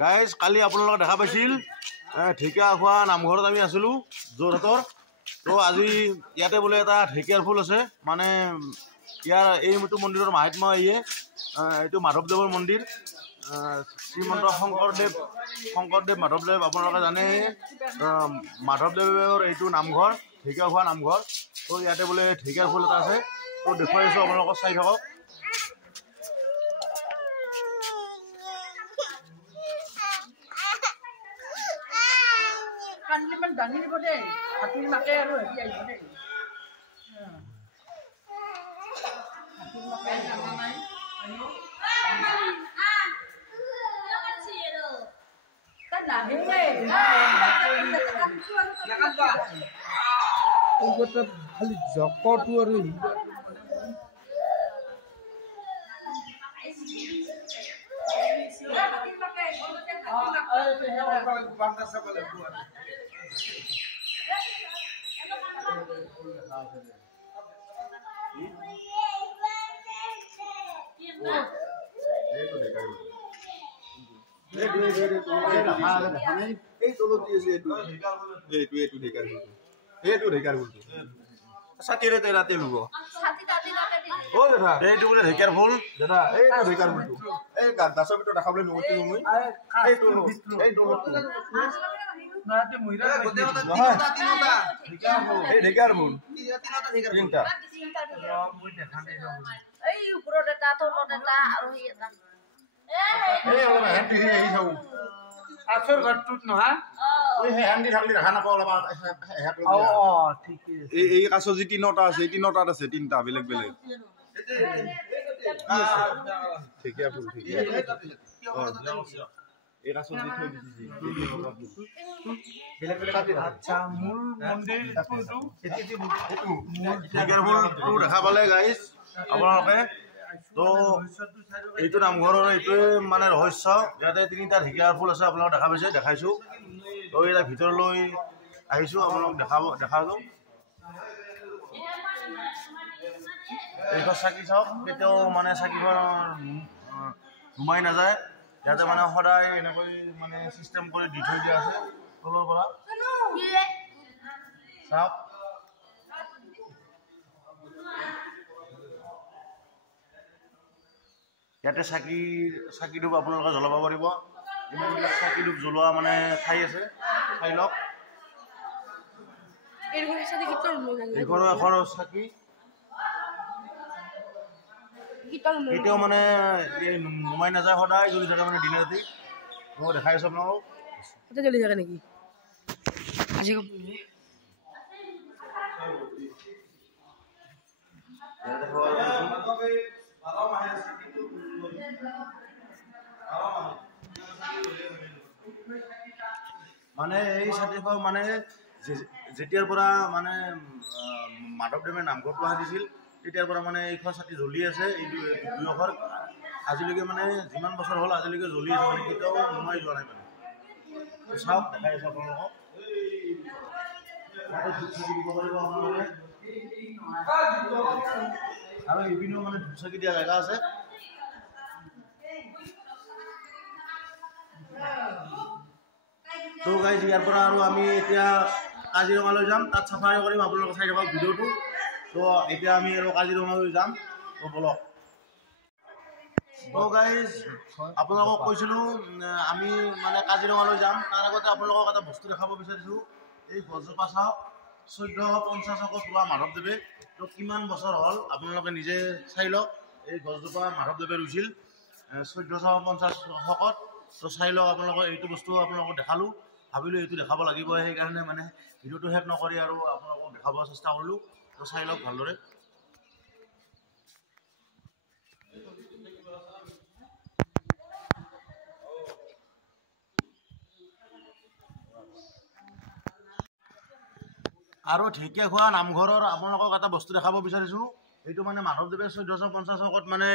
Guys কালি আপোনালোকে দেখা পাইছিল ঢেকীয়াখোৱা নামঘৰত আমি আছিলোঁ যোৰহাটৰ। তো আজি ইয়াতে বোলে এটা ঢেকীয়াৰ ফুল আছে, মানে ইয়াৰ এইটো মন্দিৰৰ মাহাত্ম্য এইটো মাধৱদেৱৰ মন্দিৰ। শ্ৰীমন্ত শংকৰদেৱ মাধৱদেৱ আপোনালোকে জানে, মাধৱদেৱৰ এইটো নামঘৰ ঢেকীয়াখোৱা নামঘৰ। তো ইয়াতে বোলে ঢেকীয়াৰ ফুল এটা আছে, তো দেখুৱাই আছোঁ আপোনালোকক, চাই থাকক। খালি জকটো আৰু ছাতিৰে তেৰাতে লুব এইটো বোলে ঢেকীয়াৰ ফুল দাদা, এইটো ঢেকীয়াৰ ফুলটো এই গাছৰ ভিতৰত দেখাবলৈ নগৈছো মই। এইটো এই ঢেকীয়াৰ ফুল তিনিটা, এই ওপৰত এটা, তলত এটা আৰু সেই এটা। আচল ঘৰটোত নহয় এই কাছৰ যি তিনিটা আছে, এই তিনিটাত আছে, তিনিটা বেলেগ বেলেগ ঢেকীয়া ফুল। এই কাছৰ যি থৈ দিছে আচ্ছা, মোৰ মন্দিৰ ঢেকীয়াৰ ফুলটো দেখা পালে গাইজ আপোনালোকে। তো এইটো নামঘৰৰ এইটোৱে মানে ৰহস্য। ইয়াতে তিনিটা ঢেকীয়াৰ ফুল আছে, আপোনালোকে দেখা পাইছে, দেখাইছোঁ। তো এতিয়া ভিতৰলৈ আহিছোঁ, আপোনালোক দেখালোঁ। এইখন চাকি চাওক, কেতিয়াও মানে চাকিখন নুমাই নাযায়। ইয়াতে মানে সদায় এনেকৈ মানে চিষ্টেম কৰি দি থৈ দিয়া আছে তলৰ পৰা, চাওক। ইয়াতে চাকি ধূপ আপোনালোকে জ্বলাব পাৰিব। ইমানবিলাক চাকি ধূপ জ্বলোৱা মানে ঠাই আছে, চাই লওক। এঘৰ এঘৰ চাকি কেতিয়াও মানে নুমাই নাযায়, সদায় জ্বলি থাকে মানে দিনে ৰাতি। মই দেখাই আছোঁ আপোনালোকক। জ্বলি থাকে নেকি? মানে এই চাকিখন মানে যেতিয়াৰ পৰা মানে মাধৱদেৱে নামঘৰটো সাজিছিল তেতিয়াৰ পৰা মানে এইখন চাকি জ্বলি আছে। এইটো দুয়োঘৰ আজিলৈকে মানে যিমান বছৰ হ'ল আজিলৈকে জ্বলি আছে, মানে কেতিয়াও নুমাই যোৱা নাই মানে। চাওক, দেখাই আছোঁ আপোনালোকক। আৰু এইপিনেও মানে ধূপ চাকি দিয়া জেগা আছে। তো গাইজ ইয়াৰ পৰা আৰু আমি এতিয়া কাজিৰঙালৈ যাম, তাত চাফাৰী কৰিম, আপোনালোকে চাই থাকক ভিডিঅ'টো। তো এতিয়া আমি আৰু কাজিৰঙালৈ যাম, তো বলক। তো গাইজ আপোনালোকক কৈছিলোঁ আমি মানে কাজিৰঙালৈ যাম, তাৰ আগতে আপোনালোকক এটা বস্তু দেখাব বিচাৰিছোঁ। এই গছজোপা চাওক, 1450 ৰোৱা মাধৱদেৱে। তো কিমান বছৰ হ'ল আপোনালোকে নিজে চাই লওক। এই গছজোপা মাধৱদেৱে ৰুইছিল 1450 তো চাই লওক আপোনালোকে। এইটো বস্তু আপোনালোকক দেখালোঁ, ভাবিলোঁ এইটো দেখাব লাগিব, সেইকাৰণে মানে ভিডিঅ'টো শেষ নকৰি আৰু আপোনালোকক দেখাব চেষ্টা কৰিলোঁ। তো চাই লওক ভালদৰে। আৰু ঢেকীয়াখোৱা নামঘৰৰ আপোনালোকক এটা বস্তু দেখাব বিচাৰিছোঁ। এইটো মানে মাধৱদেৱে 1450 মানে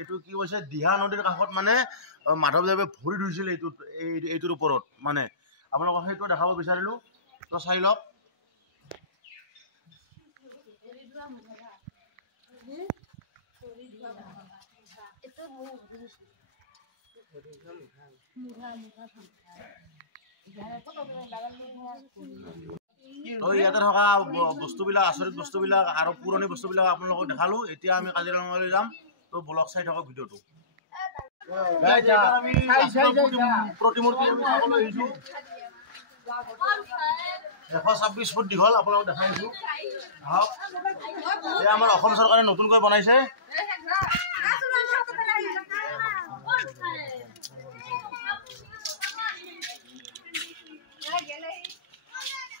এইটো কি কৈছে, দিহা নদীৰ কাষত মানে মাধৱদেৱে ভৰি ধুইছিল এইটোৰ ওপৰত, মানে আপোনালোকক সেইটো দেখাব বিচাৰিলোঁ। তো চাই লওক। তো ইয়াতে থকা বস্তুবিলাক আচৰিত বস্তুবিলাক আৰু পুৰণি বস্তুবিলাক আপোনালোকক দেখালোঁ। এতিয়া আমি কাজিৰঙালৈ যাম। তো ব্লগ চাই থাকক ভিডিঅ'টো। প্ৰতিমূৰ্তি আমি চাবলৈ আহিছোঁ। 126 ফুট দীঘল আপোনালোকক দেখাইছোঁ। আহক, এয়া আমাৰ অসম চৰকাৰে নতুনকৈ বনাইছে।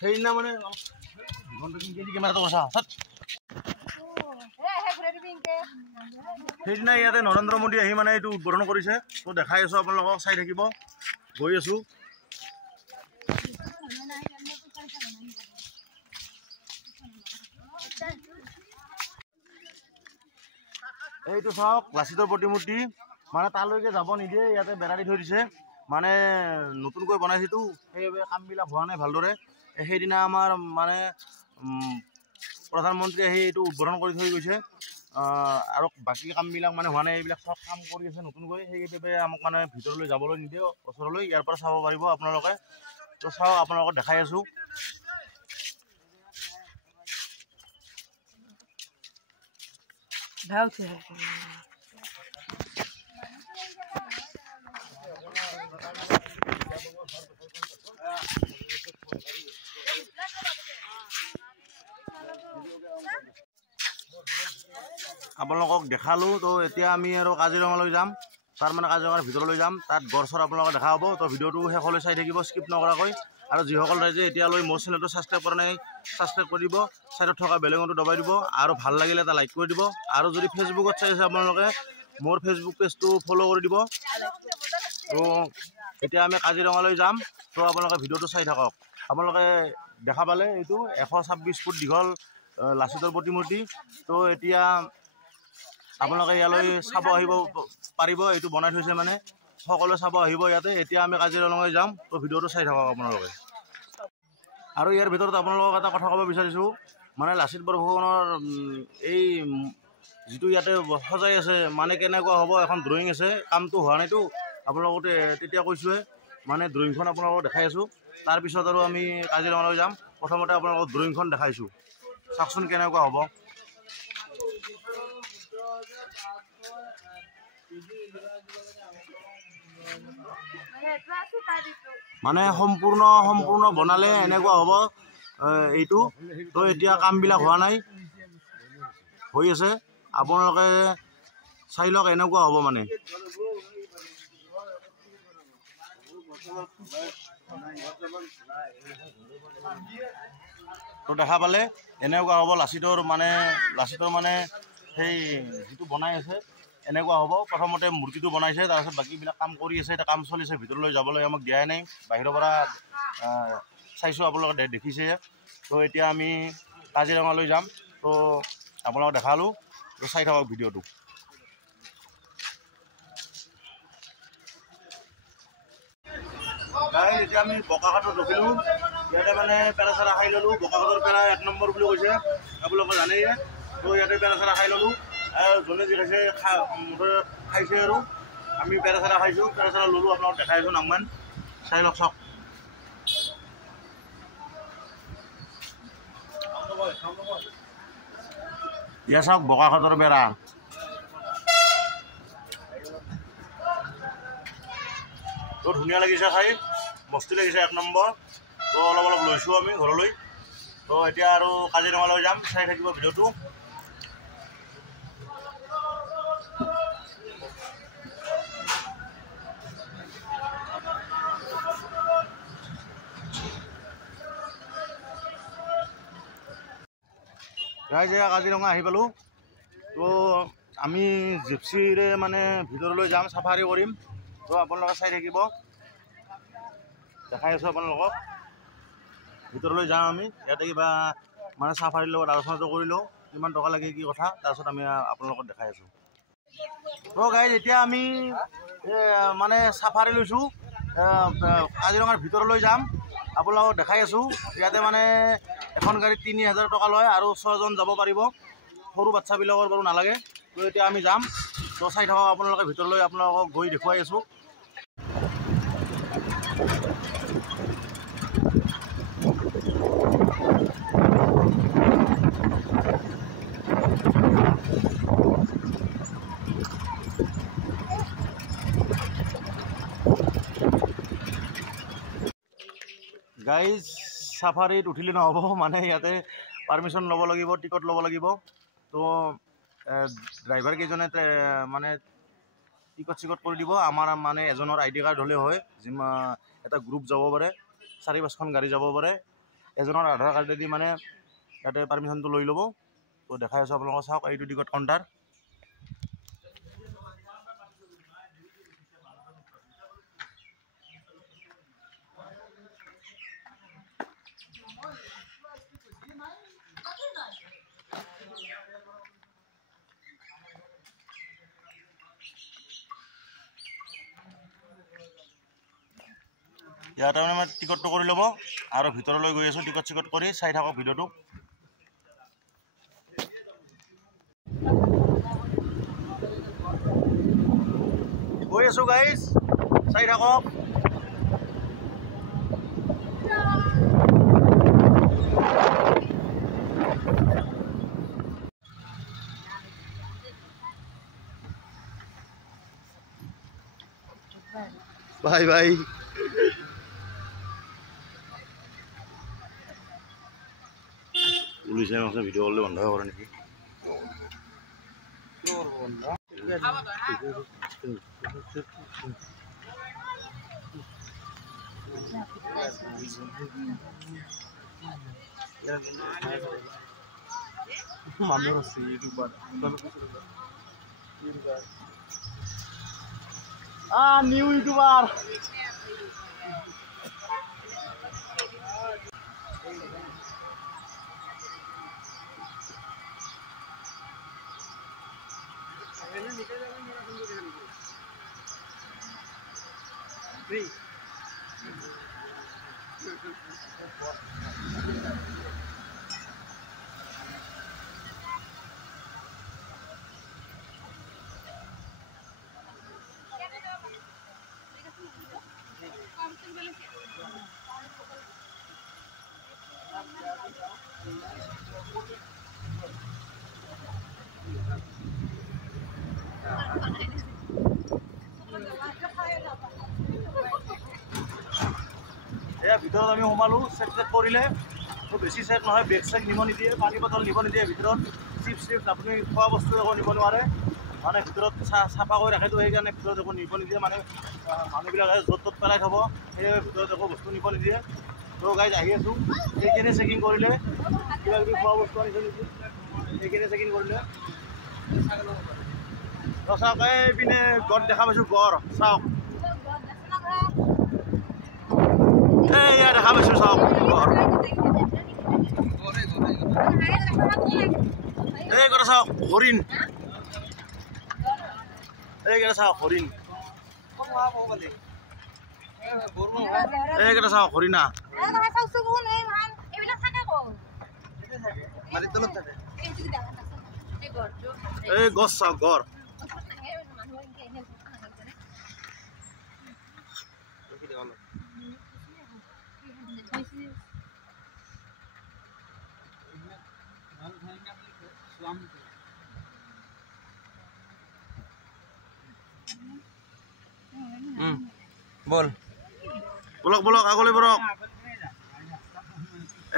সেইদিনা মানে কেমেৰাটো কথা সেইদিনা ইয়াতে নৰেন্দ্ৰ মোদী আহি মানে এইটো উদ্বোধন কৰিছে। তো দেখাই আছোঁ আপোনালোকক, চাই থাকিব। গৈ আছোঁ। এইটো চাওক, লাচিতৰ প্ৰতিমূৰ্তি। মানে তালৈকে যাব নিদিয়ে, ইয়াতে বেৰা দি থৈ দিছে। মানে নতুনকৈ বনাইছেতো, সেইবাবে কামবিলাক হোৱা নাই ভালদৰে। সেইদিনা আমাৰ মানে প্ৰধানমন্ত্ৰী আহি এইটো উদ্বোধন কৰি থৈ গৈছে। আৰু বাকী কামবিলাক মানে হোৱা নাই। এইবিলাক চব কাম কৰি আছে নতুনকৈ। সেইবাবে আমাক মানে ভিতৰলৈ যাবলৈ নিদিয়ে, ওচৰলৈ। ইয়াৰ পৰা চাব পাৰিব আপোনালোকে। তো চাওক, আপোনালোকক দেখাই আছোঁ। আপোনালোকক দেখালোঁ। তো এতিয়া আমি আৰু কাজিৰঙালৈ যাম। তাৰ মানে কাজিৰঙাৰ ভিতৰলৈ যাম। তাত গড় চৰ আপোনালোকে দেখা হ'ব। তো ভিডিঅ'টো শেষলৈ চাই থাকিব, স্কিপ নকৰাকৈ। আৰু যিসকল ৰাইজে এতিয়ালৈ মোৰ চেনেলটো ছাবস্ক্ৰাইব কৰা নাই, ছাবস্ক্ৰাইব কৰি দিব। ছাইডত থকা বেল আইকনটো দবাই দিব। আৰু ভাল লাগিলে এটা লাইক কৰি দিব। আৰু যদি ফেচবুকত চাই আছে আপোনালোকে, মোৰ ফেচবুক পেজটো ফ'ল' কৰি দিব। তো এতিয়া আমি কাজিৰঙালৈ যাম। তো আপোনালোকে ভিডিঅ'টো চাই থাকক। আপোনালোকে দেখা পালে এইটো 126 ফুট দীঘল লাচিতৰ প্ৰতিমূৰ্তি। তো এতিয়া আপোনালোকে ইয়ালৈ চাব আহিব পাৰিব। এইটো বনাই থৈছে মানে, সকলোৱে চাব আহিব ইয়াতে। এতিয়া আমি কাজিৰঙালৈ যাম। তো ভিডিঅ'টো চাই থাকক আপোনালোকে। আৰু ইয়াৰ ভিতৰত আপোনালোকক এটা কথা ক'ব বিচাৰিছোঁ। মানে লাচিত বৰফুকনৰ এই যিটো ইয়াতে সজাই আছে, মানে কেনেকুৱা হ'ব, এখন ড্ৰয়িং আছে। কামটো হোৱা নাইতো, আপোনালোকক তেতিয়া কৈছোঁৱে। মানে ড্ৰয়িংখন আপোনালোকক দেখাই আছোঁ। তাৰপিছত আৰু আমি কাজিৰঙালৈ যাম। প্ৰথমতে আপোনালোকক ড্ৰয়িংখন দেখাইছোঁ, চাওকচোন কেনেকুৱা হ'ব। মানে সম্পূৰ্ণ বনালে এনেকুৱা হ'ব এইটো। তো এতিয়া কামবিলাক হোৱা নাই, হৈ আছে। আপোনালোকে চাই লওক, এনেকুৱা হ'ব মানে। তো দেখা পালে এনেকুৱা হ'ব লাচিতৰ মানে সেই যিটো বনাই আছে এনেকুৱা হ'ব। প্ৰথমতে মূৰ্তিটো বনাইছে, তাৰপিছত বাকীবিলাক কাম কৰি আছে। এতিয়া কাম চলিছে, ভিতৰলৈ যাবলৈ আমাক দিয়াই নাই। বাহিৰৰ পৰা চাইছোঁ, আপোনালোকে দেখিছে। তো এতিয়া আমি কাজিৰঙালৈ যাম। তো আপোনালোকক দেখালোঁ। তো চাই থাকক ভিডিঅ'টো। এতিয়া আমি বোকাখাটত ৰখিলোঁ। ইয়াতে মানে পেৰা চেৰা খাই ল'লোঁ। বোকাখাটৰ পেৰা 1 নম্বৰ বুলি কৈছে, আপোনালোকে জানেই। তো ইয়াতে পেৰা চেৰা খাই ল'লোঁ। যোনে যি খাইছে খাইছে আৰু আমি পেৰা চেৰা খাইছোঁ। পেৰা চেৰা ল'লোঁ, আপোনালোকক দেখাইছোঁ নামমান। চাই লওক, চাওক। ইয়া চাওক, বোকাখাটৰ পেৰা। তো ধুনীয়া লাগিছে খাই, মস্তি লাগিছে 1 নম্বৰ। তো অলপ লৈছোঁ আমি ঘৰলৈ। তো এতিয়া আৰু কাজিৰঙালৈ যাম। চাই থাকিব ভিডিঅ'টো। ৰাইজে কাজিৰঙা আহি পালোঁ। তো আমি জিপচিৰে মানে ভিতৰলৈ যাম, চাফাৰী কৰিম। তো আপোনালোকে চাই থাকিব, দেখাই আছোঁ আপোনালোকক। ভিতৰলৈ যাওঁ আমি। ইয়াতে কিবা মানে চাফাৰীৰ লগত আলোচনাটো কৰি লওঁ, কিমান টকা লাগে কি কথা। তাৰপিছত আমি আপোনালোকক দেখাই আছোঁ। তো গাইজ, এতিয়া আমি মানে চাফাৰী লৈছোঁ। কাজিৰঙাৰ ভিতৰলৈ যাম, আপোনালোকক দেখাই আছোঁ। ইয়াতে মানে এখন গাড়ীত 3000 টকা লয় আৰু 6জন যাব পাৰিব। সৰু বাচ্ছাবিলাকৰ বাৰু নালাগে। তো এতিয়া আমি যাম। তো চাই থাকক আপোনালোকে ভিতৰলৈ, আপোনালোকক গৈ দেখুৱাই আছোঁ। গাইজ সাফাৰীত উঠিলে নহ'ব মানে ইয়াতে পাৰ্মিশ্যন ল'ব লাগিব টিকট ল'ব লাগিব তো ড্ৰাইভাৰ কেইজনে মানে টিকট চিকট কৰি দিব আমাৰ মানে এজনৰ ID কাৰ্ড হ'লে হয় এটা গ্ৰুপ যাব পাৰে 4-5খন গাড়ী যাব পাৰে এজনৰ আধাৰ কাৰ্ডেদি মানে ইয়াতে পাৰ্মিশ্যনটো লৈ ল'ব তো দেখাই আছোঁ আপোনালোকক চাওক এইটো টিকট কাউণ্টাৰ ইয়াতে মানে মই টিকটটো কৰি ল'ব আৰু ভিতৰলৈ গৈ আছোঁ টিকট চিকট কৰি চাই থাকক ভিডিঅ'টো গৈ আছোঁ গাইজ চাই থাকক বাই বাই পুলিচে আমাকে ভিডিঅ' করলে বন্ধ করে নাকি নিউ ইউটিউবার ভিতৰত আমি সোমালোঁ চেক কৰিলে তো বেছি চেক নহয় বেগ চেক নিব নিদিয়ে পানী বটল নিব নিদিয়ে ভিতৰত চিপছ আপুনি খোৱা বস্তু একো নিব নোৱাৰে মানে ভিতৰত চাফা কৰি ৰাখেতো সেইকাৰণে ভিতৰত একো নিব নিদিয়ে মানে মানুহবিলাকে য'ত ত'ত পেলাই থ'ব সেইবাবে ভিতৰত একো বস্তু নিব নিদিয়ে তো গাইজ আহি আছোঁ সেইখিনি চেকিং কৰিলে কিবা কিবি খোৱা বস্তু আনিছে নেকি সেইখিনি চেকিং কৰিলে চাওক এইপিনে গড় দেখা পাইছোঁ গড় চাওক এয়া দেখা পাইছোঁ চাওক গড় এইকেইটা চাওক হৰিণ এইকেইটা চাওক হৰিণ এইকেইটা চাওক হৰিণা এই গছ চাওক গড় বল বলক বলক আগলৈ বলক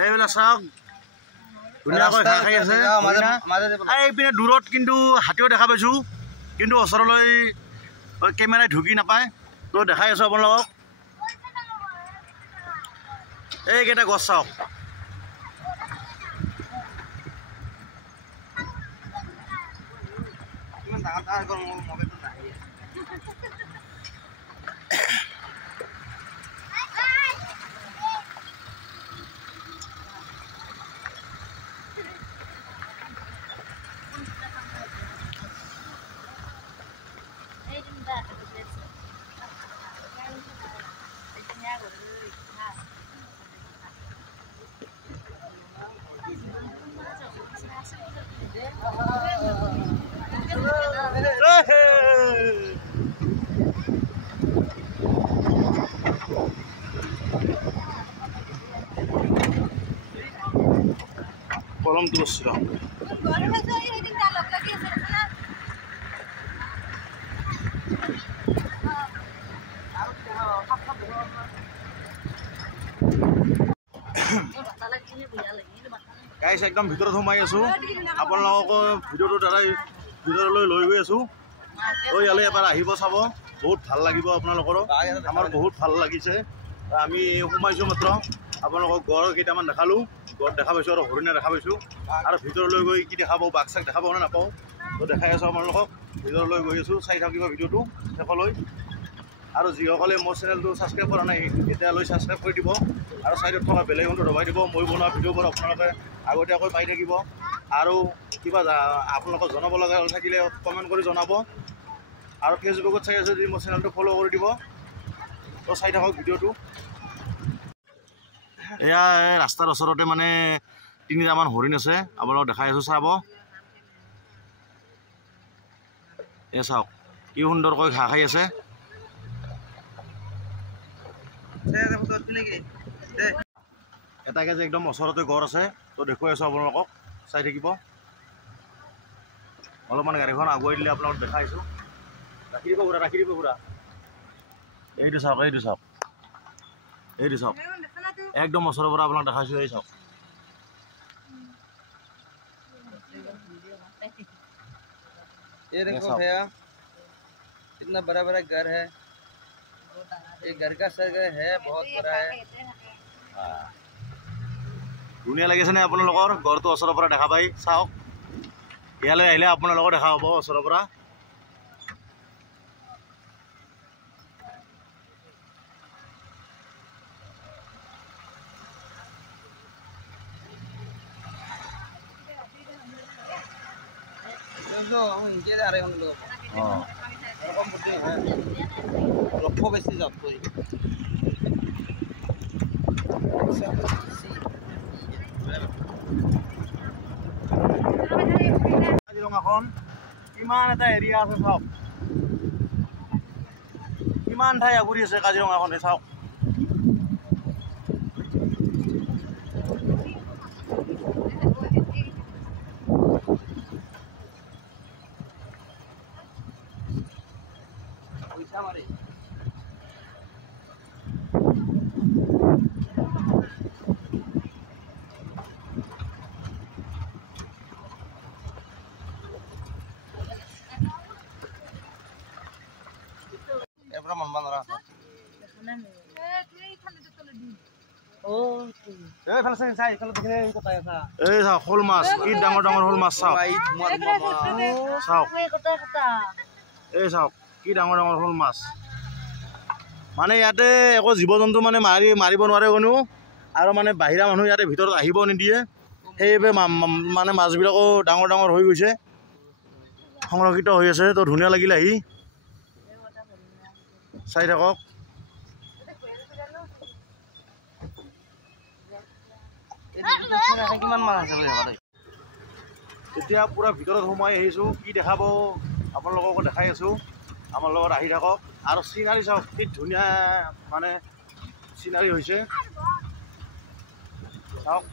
এইবিলাক চাওক ধুনীয়াকৈ ঘাঁহ খাই আছে এইপিনে দূৰত কিন্তু হাতীও দেখা পাইছোঁ কিন্তু ওচৰলৈ কেমেৰাই ঢুকি নাপায় তো দেখাই আছোঁ আপোনালোকক এইকেইটা গছ চাওক কলমটো বসছিল গাইছ একদম ভিতৰত সোমাই আছো আপোনালোকক ভিডিঅ'টো দ্বাৰাই ভিতৰলৈ লৈ গৈ আছো তো ইয়ালৈ এবাৰ আহিব চাব বহুত ভাল লাগিব আপোনালোকৰো আমাৰ বহুত ভাল লাগিছে আমি সোমাইছোঁ মাত্ৰ আপোনালোকক গড় কেইটামান দেখালোঁ গড় দেখা পাইছোঁ আৰু হৰিণা দেখা পাইছোঁ আৰু ভিতৰলৈ গৈ কি দেখা পাওঁ বাঘ চাক দেখা পাওঁ নে নাপাওঁ তো দেখাই আছোঁ আপোনালোকক ভিতৰলৈ গৈ আছোঁ চাই থাকিব ভিডিঅ'টো শেষলৈ আৰু যিসকলে মোৰ চেনেলটো ছাবস্ক্ৰাইব কৰা নাই এতিয়ালৈ ছাবস্ক্ৰাইব কৰি দিব আৰু ছাইডত থকা বেল আইকনটো দবাই দিব মই বনোৱা ভিডিঅ'বোৰ আপোনালোকে আগতীয়াকৈ পাই থাকিব আৰু কিবা আপোনালোকক জনাব লগা থাকিলে কমেণ্ট কৰি জনাব আৰু ফেচবুকত চাই আছে যদি মোৰ চেনেলটো ফ'ল' কৰি দিব তো চাই থাকক ভিডিঅ'টো এয়া ৰাস্তাৰ ওচৰতে মানে 3টামান হৰিণ আছে আপোনালোকক দেখাই আছোঁ চাব এয়া চাওক কি সুন্দৰকৈ ঘাঁহ খাই আছে এটাকে যে একদম ওচৰতে গড় আছে তো দেখুৱাই আছোঁ আপোনালোকক চাই থাকিব অলপমান গাড়ীখন আগুৱাই দিলে আপোনালোকক দেখাইছোঁ ৰাখি দিব পুৰা এইটো চাওক একদম ওচৰৰ পৰা আপোনাক দেখাইছোঁ এই চাওক ये देखो भैया कितना बड़ा बड़ा घर है ये घर का सर है बहुत बड़ा है ধুনীয়া লাগিছেনে আপোনালোকৰ গড়টো ওচৰৰ পৰা দেখা পাই চাওক ইয়ালৈ আহিলে আপোনালোকৰ দেখা পাব ওচৰৰ পৰা हम इनके जा रहे हैं हम लोग रखो बेसी जाओ कोई কাজিৰঙাখন কিমান এটা এৰিয়া আছে চাওক কিমান ঠাই আগুৰি আছে কাজিৰঙাখনে চাওক मन बन रहा এই চাওক শ'ল মাছ কি ডাঙৰ ডাঙৰ শ'ল মাছ চাওক চাওক এই চাওক কি ডাঙৰ ডাঙৰ শ'ল মাছ মানে ইয়াতে একো জীৱ জন্তু মানে মাৰিব নোৱাৰে কোনো আৰু মানে বাহিৰা মানুহ ইয়াতে ভিতৰত আহিব নিদিয়ে সেইবাবে মানে মাছবিলাকো ডাঙৰ ডাঙৰ হৈ গৈছে সংৰক্ষিত হৈ আছে তো ধুনীয়া লাগিল আহি চাই থাকক এতিয়া পুৰা ভিতৰত সোমাই আহিছোঁ কি দেখাব আপোনালোককো দেখাই আছোঁ আমাৰ লগত আহি থাকক আৰু চিনাৰী চাওক কি ধুনীয়া মানে চিনাৰী হৈছে চাওক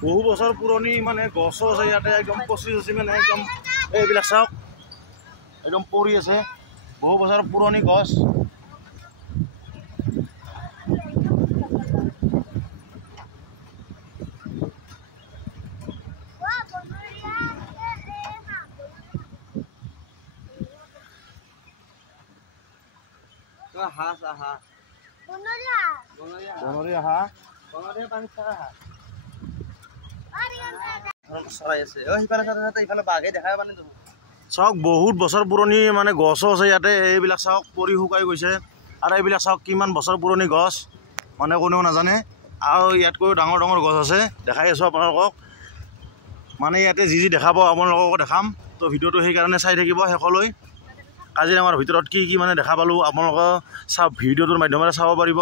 বহু বছৰ পুৰণি মানে গছো আছে ইয়াতে একদম পচি চচি মানে একদম এইবিলাক চাওক একদম পৰি আছে বহু বছৰ পুৰণি গছ तो हां বনৰীয়া হাঁহ বনৰীয়া পানী থকা হাঁহ চৰাই আছে সিফালে ইফালে বাঘে দেখা পানী চাওক বহুত বছৰ পুৰণি মানে গছো আছে ইয়াতে এইবিলাক চাওক পৰি শুকাই গৈছে আৰু এইবিলাক চাওক কিমান বছৰ পুৰণি গছ মানে কোনেও নাজানে আৰু ইয়াতকৈ ডাঙৰ ডাঙৰ গছ আছে দেখাই আছোঁ আপোনালোকক মানে ইয়াতে যি যি দেখাব আপোনালোকক দেখাম তো ভিডিঅ'টো সেইকাৰণে চাই থাকিব শেষলৈ কাজিৰঙাৰ ভিতৰত কি কি মানে দেখা পালোঁ আপোনালোকে চাওক ভিডিঅ'টোৰ মাধ্যমেৰে চাব পাৰিব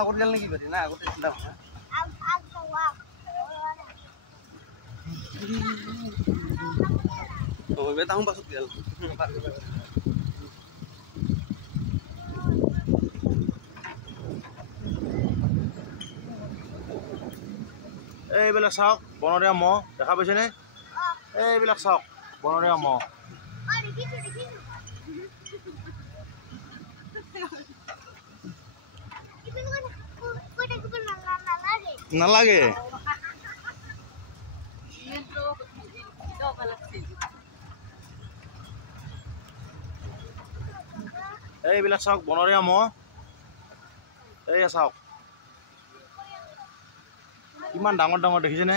আগত গেল নেকি না আগতে চিন্তা পাছত গেল এইবিলাক চাওক বনৰীয়া মহ দেখা পাইছেনে এইবিলাক চাওক বনৰীয়া মহ নালাগে এইবিলাক চাওক বনৰীয়া মহ এইয়া চাওক কিমান ডাঙৰ ডাঙৰ দেখিছেনে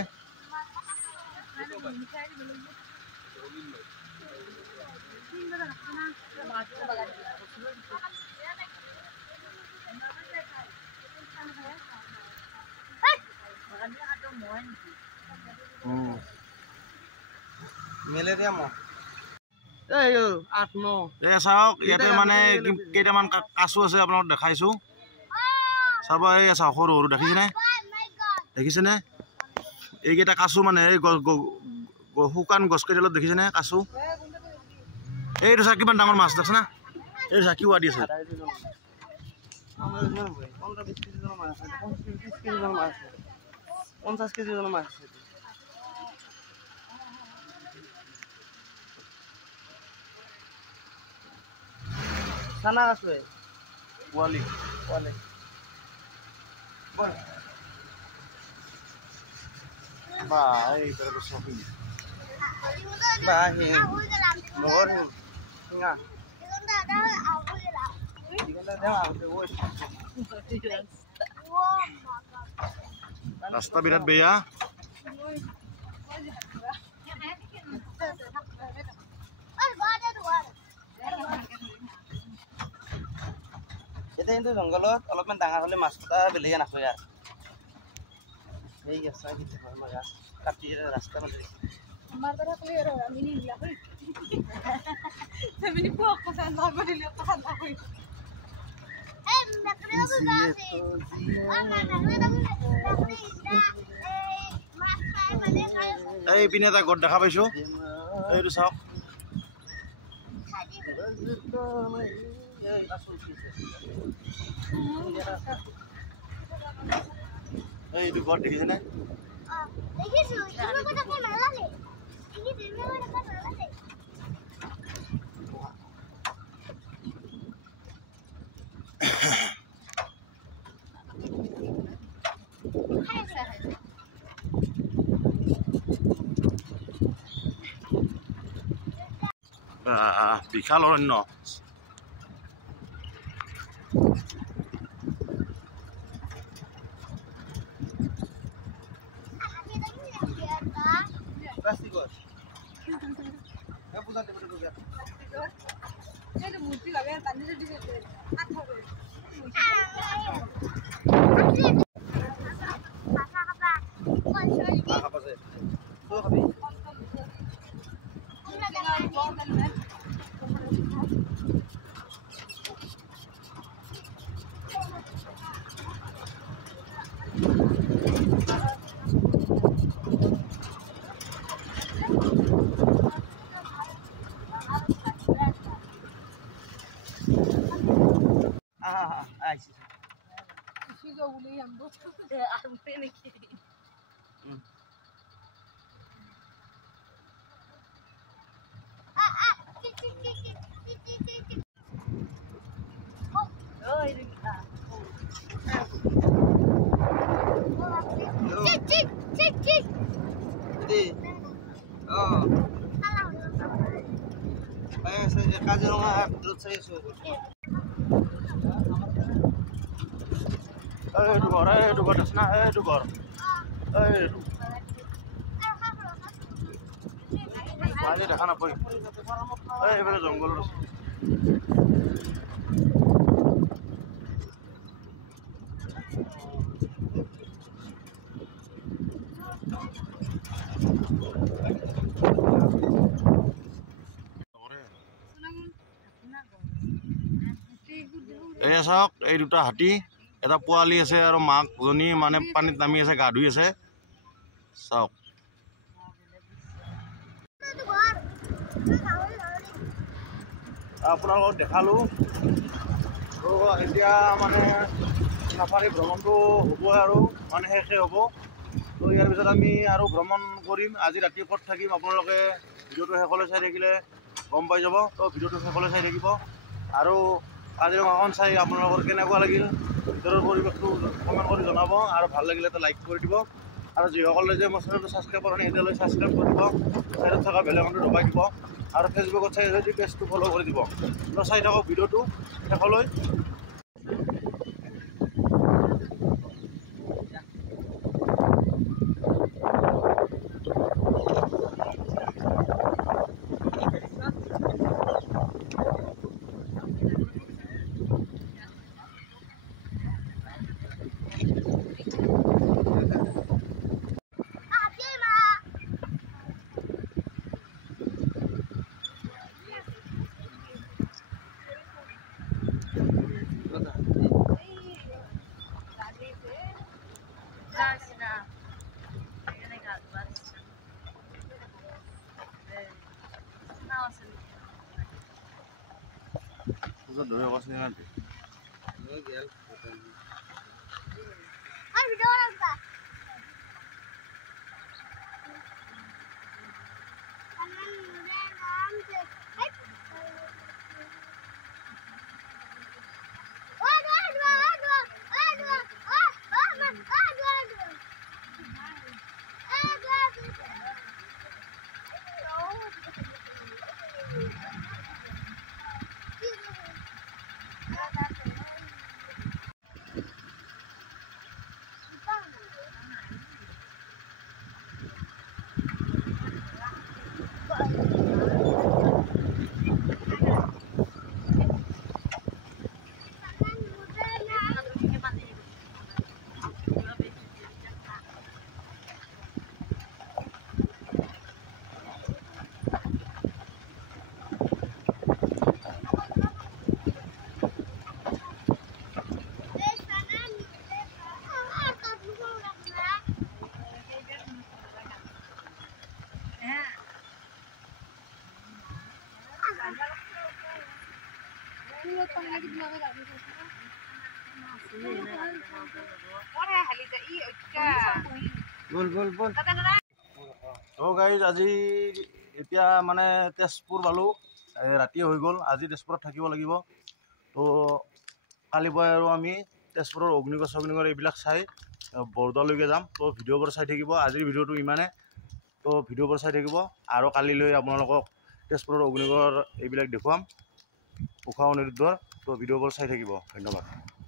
মেলেৰিয়া মহ চাওক ইয়াতে মানে কেইটামান কাছু আছে আপোনালোকক দেখাইছোঁ চাব এই চাওক সৰু সৰু দেখিছেনে এইকেইটা কাছু মানে এই শুকান গছ কেইডালত দেখিছেনে কাছু এইটো চাওক কিমান ডাঙৰ মাছ দেখছ না এই চাকি ৱাদি আছে 50 কেজি মাছ আছে চানা আছে পোৱালি পোৱালি বা এই পেৰেটো চাকি বা হে মোৰ না ৰাস্তা বিৰাট বেয়া এটা কিন্তু জঙ্গলত অলপমান ডাঙৰ হলে মাছ কটা বেলেগে নাখায় আর এই গেছা কিছু হয় মাছ কাটি রাস্তা মানে আমার দ্বারা ক্লিয়ার হয় আমি নিলা কই তুমি পুরো কথা না বলিলে কথা না কই এই মেকরে বুঝা আছে আমার মেকরে মাছ খাই মানে খাই এই পিনে এটা গড দেখা পাইছো এইটো চাওক এইটো গড দেখিছেনে দেখিছো তুমি কথা কোন নালাগে তুমি দিনে কথা নালাগে বিশাল অৰণ্য মূৰ্তি লাগে তানিয়ে দিছে চিক চিক চিক দে কাজিৰঙা ভিতৰত চাই আছো এইটো ঘৰ আছে না এইটো ঘৰ এইটো আজি দেখা নাপায় এইফালে জংঘলত আছে এই চাওক এই দুটা হাতী এটা পোৱালি আছে আৰু মাকজনী মানে পানীত নামি আছে গা ধুই আছে চাওক আপোনালোকক দেখালোঁ তো এতিয়া মানে চাফাৰী ভ্ৰমণটো হ'ব আৰু মানে শেষে হ'ব তো ইয়াৰ পিছত আমি আৰু ভ্ৰমণ কৰিম আজি ৰাতি ক'ত থাকিম আপোনালোকে ভিডিঅ'টো শেষলৈ চাই থাকিলে গম পাই যাব তো ভিডিঅ'টো শেষলৈ চাই থাকিব আৰু কাজিৰঙাখন চাই আপোনালোকৰ কেনেকুৱা লাগিল ভিতৰৰ পৰিৱেশটো কমেণ্ট কৰি জনাব আৰু ভাল লাগিলে এটা লাইক কৰি দিব আৰু যিসকলে যে মোৰ চেনেলটো ছাবস্ক্ৰাইব কৰা নাই এতিয়ালৈ ছাবস্ক্ৰাইব কৰি দিব চাইডত থকা বেল আইকনটো দবাই দিব আৰু ফেচবুকত চাই যদি পেজটো ফ'ল' কৰি দিব তো চাই থাকক ভিডিঅ'টো শেষলৈ ধরে অবস্থা জানতে আর ভিডিও লাগবা কারণ মুরে নাম যে ও দোয়া তো গাইজ আজি এতিয়া মানে তেজপুৰ পালোঁ ৰাতি হৈ গ'ল আজি তেজপুৰত থাকিব লাগিব তো কালি পুৱাই আৰু আমি তেজপুৰৰ অগ্নিগড় এইবিলাক চাই বৰদোৱালৈকে যাম তো ভিডিঅ'বোৰ চাই থাকিব আজিৰ ভিডিঅ'টো ইমানে তো ভিডিঅ'বোৰ চাই থাকিব আৰু কালিলৈ আপোনালোকক তেজপুৰৰ অগ্নিগড় এইবিলাক দেখুৱাম উষা অনিৰুদ্ধৰ তো ভিডিঅ'বোৰ চাই থাকিব ধন্যবাদ।